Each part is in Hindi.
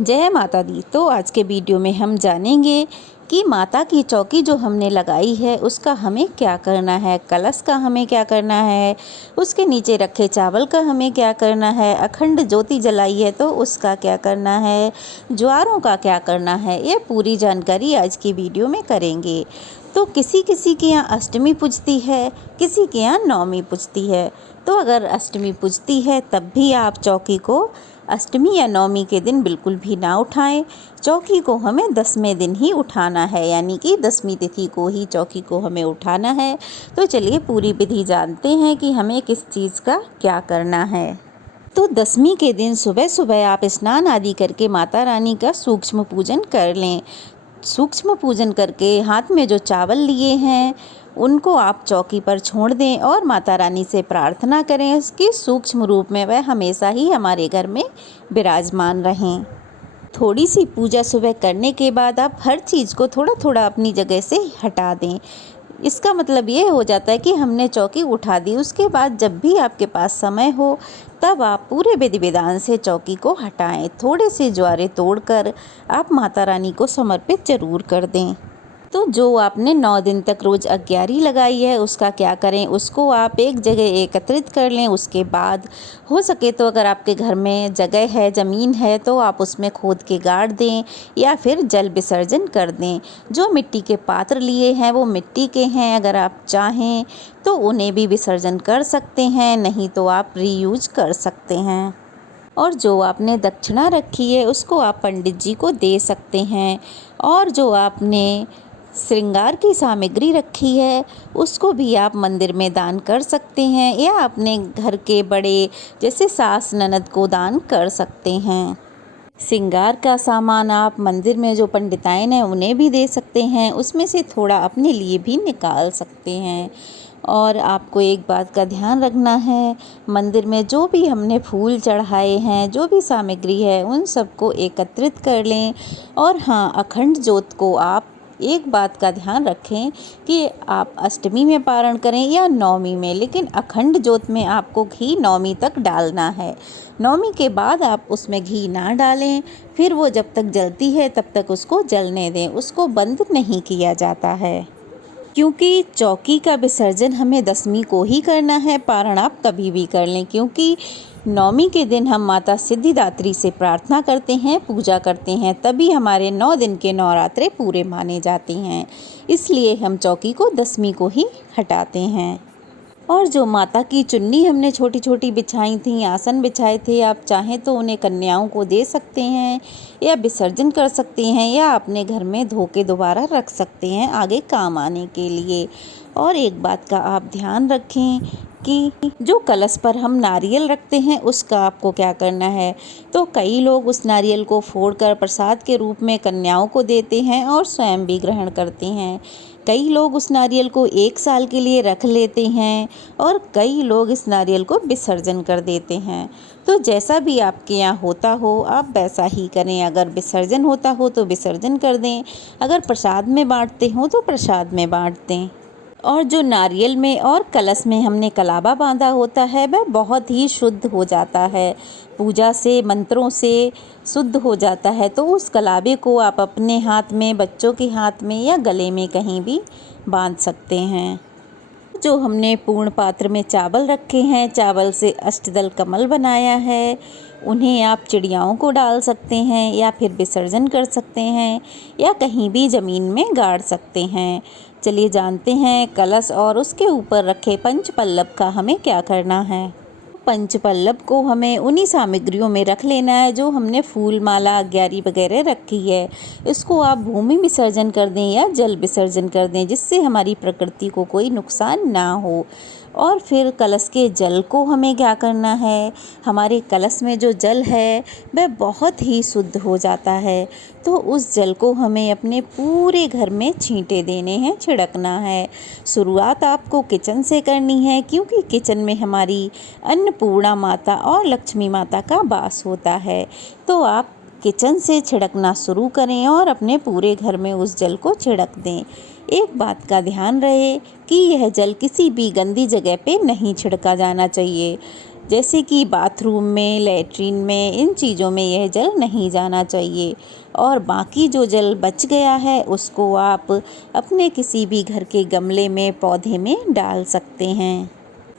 जय माता दी। तो आज के वीडियो में हम जानेंगे कि माता की चौकी जो हमने लगाई है उसका हमें क्या करना है, कलश का हमें क्या करना है, उसके नीचे रखे चावल का हमें क्या करना है, अखंड ज्योति जलाई है तो उसका क्या करना है, ज्वारों का क्या करना है। ये पूरी जानकारी आज की वीडियो में करेंगे। तो किसी किसी के यहाँ अष्टमी पूजती है, किसी के यहाँ नवमी पूजती है। तो अगर अष्टमी पूजती है तब भी आप चौकी को अष्टमी या नवमी के दिन बिल्कुल भी ना उठाएं। चौकी को हमें 10वें दिन ही उठाना है, यानी कि 10वीं तिथि को ही चौकी को हमें उठाना है। तो चलिए पूरी विधि जानते हैं कि हमें किस चीज़ का क्या करना है। तो 10वीं के दिन सुबह सुबह आप स्नान आदि करके माता रानी का सूक्ष्म पूजन कर लें। सूक्ष्म पूजन करके हाथ में जो चावल लिए हैं उनको आप चौकी पर छोड़ दें और माता रानी से प्रार्थना करें उसकी सूक्ष्म रूप में वह हमेशा ही हमारे घर में विराजमान रहें। थोड़ी सी पूजा सुबह करने के बाद आप हर चीज़ को थोड़ा थोड़ा अपनी जगह से हटा दें। इसका मतलब ये हो जाता है कि हमने चौकी उठा दी। उसके बाद जब भी आपके पास समय हो तब आप पूरे विधि विधान से चौकी को हटाएं। थोड़े से ज्वारे तोड़कर आप माता रानी को समर्पित जरूर कर दें। तो जो आपने 9 दिन तक रोज़ अग्यारी लगाई है उसका क्या करें, उसको आप एक जगह एकत्रित कर लें। उसके बाद हो सके तो अगर आपके घर में जगह है, ज़मीन है, तो आप उसमें खोद के गाड़ दें या फिर जल विसर्जन कर दें। जो मिट्टी के पात्र लिए हैं वो मिट्टी के हैं, अगर आप चाहें तो उन्हें भी विसर्जन कर सकते हैं, नहीं तो आप रीयूज कर सकते हैं। और जो आपने दक्षिणा रखी है उसको आप पंडित जी को दे सकते हैं। और जो आपने श्रृंगार की सामग्री रखी है उसको भी आप मंदिर में दान कर सकते हैं या अपने घर के बड़े जैसे सास ननद को दान कर सकते हैं। श्रृंगार का सामान आप मंदिर में जो पंडिताइन हैं उन्हें भी दे सकते हैं, उसमें से थोड़ा अपने लिए भी निकाल सकते हैं। और आपको एक बात का ध्यान रखना है, मंदिर में जो भी हमने फूल चढ़ाए हैं, जो भी सामग्री है, उन सबको एकत्रित कर लें। और हाँ, अखंड ज्योत को आप एक बात का ध्यान रखें कि आप अष्टमी में पारण करें या नवमी में, लेकिन अखंड ज्योत में आपको घी नवमी तक डालना है। नवमी के बाद आप उसमें घी ना डालें, फिर वो जब तक जलती है तब तक उसको जलने दें, उसको बंद नहीं किया जाता है। क्योंकि चौकी का विसर्जन हमें 10वीं को ही करना है, पारण आप कभी भी कर लें, क्योंकि नवमी के दिन हम माता सिद्धिदात्री से प्रार्थना करते हैं, पूजा करते हैं, तभी हमारे 9 दिन के नवरात्रे पूरे माने जाते हैं। इसलिए हम चौकी को 10वीं को ही हटाते हैं। और जो माता की चुन्नी हमने छोटी छोटी बिछाई थी, आसन बिछाए थे, आप चाहें तो उन्हें कन्याओं को दे सकते हैं या विसर्जन कर सकते हैं या अपने घर में धो के दोबारा रख सकते हैं आगे काम आने के लिए। और एक बात का आप ध्यान रखें कि जो कलश पर हम नारियल रखते हैं उसका आपको क्या करना है। तो कई लोग उस नारियल को फोड़कर प्रसाद के रूप में कन्याओं को देते हैं और स्वयं भी ग्रहण करते हैं। कई लोग उस नारियल को 1 साल के लिए रख लेते हैं और कई लोग इस नारियल को विसर्जन कर देते हैं। तो जैसा भी आपके यहाँ होता हो आप वैसा ही करें। अगर विसर्जन होता हो तो विसर्जन कर दें, अगर प्रसाद में बांटते हो तो प्रसाद में बांट दें। और जो नारियल में और कलश में हमने कलावा बांधा होता है वह बहुत ही शुद्ध हो जाता है, पूजा से मंत्रों से शुद्ध हो जाता है। तो उस कलावे को आप अपने हाथ में, बच्चों के हाथ में या गले में कहीं भी बांध सकते हैं। जो हमने पूर्ण पात्र में चावल रखे हैं, चावल से अष्टदल कमल बनाया है, उन्हें आप चिड़ियाओं को डाल सकते हैं या फिर विसर्जन कर सकते हैं या कहीं भी ज़मीन में गाड़ सकते हैं। चलिए जानते हैं कलश और उसके ऊपर रखे पंचपल्लव का हमें क्या करना है। पंचपल्लव को हमें उन्हीं सामग्रियों में रख लेना है जो हमने फूल माला अग्यारी वगैरह रखी है। इसको आप भूमि विसर्जन कर दें या जल विसर्जन कर दें, जिससे हमारी प्रकृति को कोई नुकसान ना हो। और फिर कलश के जल को हमें क्या करना है, हमारे कलश में जो जल है वह बहुत ही शुद्ध हो जाता है। तो उस जल को हमें अपने पूरे घर में छींटे देने हैं, छिड़कना है। शुरुआत आपको किचन से करनी है, क्योंकि किचन में हमारी अन्नपूर्णा माता और लक्ष्मी माता का वास होता है। तो आप किचन से छिड़कना शुरू करें और अपने पूरे घर में उस जल को छिड़क दें। एक बात का ध्यान रहे कि यह जल किसी भी गंदी जगह पे नहीं छिड़का जाना चाहिए। जैसे कि बाथरूम में, लैट्रिन में, इन चीज़ों में यह जल नहीं जाना चाहिए। और बाकी जो जल बच गया है उसको आप अपने किसी भी घर के गमले में, पौधे में डाल सकते हैं।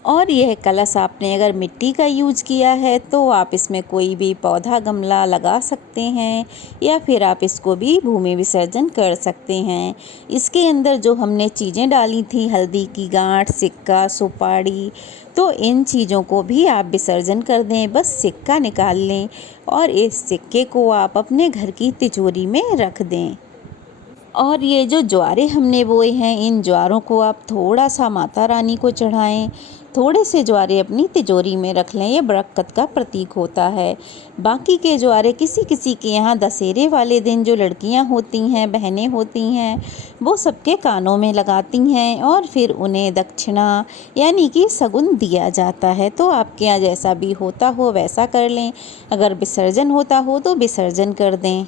और यह कलश आपने अगर मिट्टी का यूज किया है तो आप इसमें कोई भी पौधा, गमला लगा सकते हैं, या फिर आप इसको भी भूमि विसर्जन कर सकते हैं। इसके अंदर जो हमने चीज़ें डाली थी, हल्दी की गांठ, सिक्का, सुपारी, तो इन चीज़ों को भी आप विसर्जन कर दें। बस सिक्का निकाल लें और इस सिक्के को आप अपने घर की तिजोरी में रख दें। और ये जो ज्वारे हमने बोए हैं, इन ज्वारों को आप थोड़ा सा माता रानी को चढ़ाएं। थोड़े से ज्वारे अपनी तिजोरी में रख लें, ये बरकत का प्रतीक होता है। बाकी के ज्वारे किसी किसी के यहाँ दशहरे वाले दिन जो लड़कियां होती हैं, बहनें होती हैं, वो सबके कानों में लगाती हैं और फिर उन्हें दक्षिणा यानी कि शगुन दिया जाता है। तो आपके यहाँ जैसा भी होता हो वैसा कर लें। अगर विसर्जन होता हो तो विसर्जन कर दें।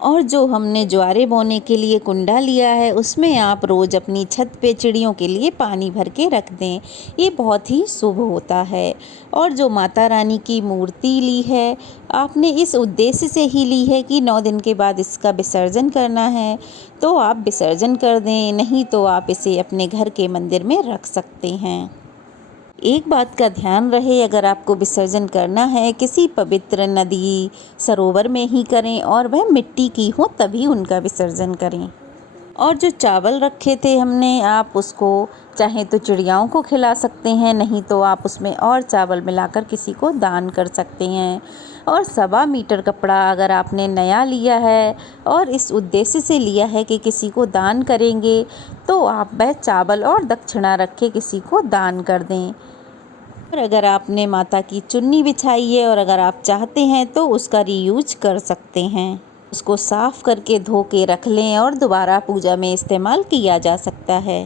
और जो हमने ज्वारे बोने के लिए कुंडा लिया है उसमें आप रोज़ अपनी छत पे चिड़ियों के लिए पानी भर के रख दें, ये बहुत ही शुभ होता है। और जो माता रानी की मूर्ति ली है आपने इस उद्देश्य से ही ली है कि 9 दिन के बाद इसका विसर्जन करना है, तो आप विसर्जन कर दें, नहीं तो आप इसे अपने घर के मंदिर में रख सकते हैं। एक बात का ध्यान रहे, अगर आपको विसर्जन करना है किसी पवित्र नदी, सरोवर में ही करें और वह मिट्टी की हो तभी उनका विसर्जन करें। और जो चावल रखे थे हमने, आप उसको चाहे तो चिड़ियाओं को खिला सकते हैं, नहीं तो आप उसमें और चावल मिलाकर किसी को दान कर सकते हैं। और 1.25 मीटर कपड़ा अगर आपने नया लिया है और इस उद्देश्य से लिया है कि किसी को दान करेंगे, तो आप वह चावल और दक्षिणा रख के किसी को दान कर दें। और अगर आपने माता की चुन्नी बिछाई है और अगर आप चाहते हैं तो उसका रीयूज कर सकते हैं। उसको साफ़ करके धो के रख लें और दोबारा पूजा में इस्तेमाल किया जा सकता है।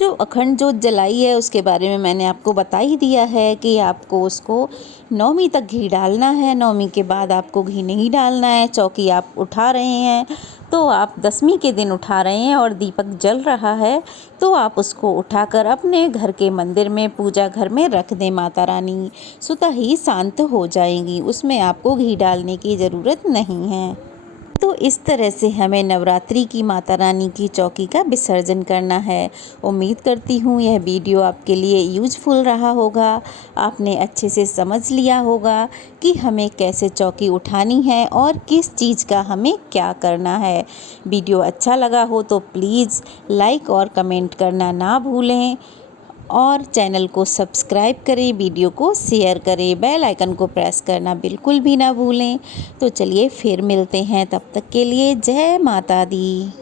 जो अखंड जोत जलाई है उसके बारे में मैंने आपको बता ही दिया है कि आपको उसको 9वीं तक घी डालना है। 9वीं के बाद आपको घी नहीं डालना है। चौकी आप उठा रहे हैं तो आप 10वीं के दिन उठा रहे हैं और दीपक जल रहा है तो आप उसको उठाकर अपने घर के मंदिर में, पूजा घर में रख दें। माता रानी स्वतः ही शांत हो जाएंगी, उसमें आपको घी डालने की ज़रूरत नहीं है। तो इस तरह से हमें नवरात्रि की माता रानी की चौकी का विसर्जन करना है। उम्मीद करती हूँ यह वीडियो आपके लिए यूजफुल रहा होगा। आपने अच्छे से समझ लिया होगा कि हमें कैसे चौकी उठानी है और किस चीज़ का हमें क्या करना है। वीडियो अच्छा लगा हो तो प्लीज़ लाइक और कमेंट करना ना भूलें और चैनल को सब्सक्राइब करें, वीडियो को शेयर करें, बेल आइकन को प्रेस करना बिल्कुल भी ना भूलें। तो चलिए फिर मिलते हैं, तब तक के लिए जय माता दी।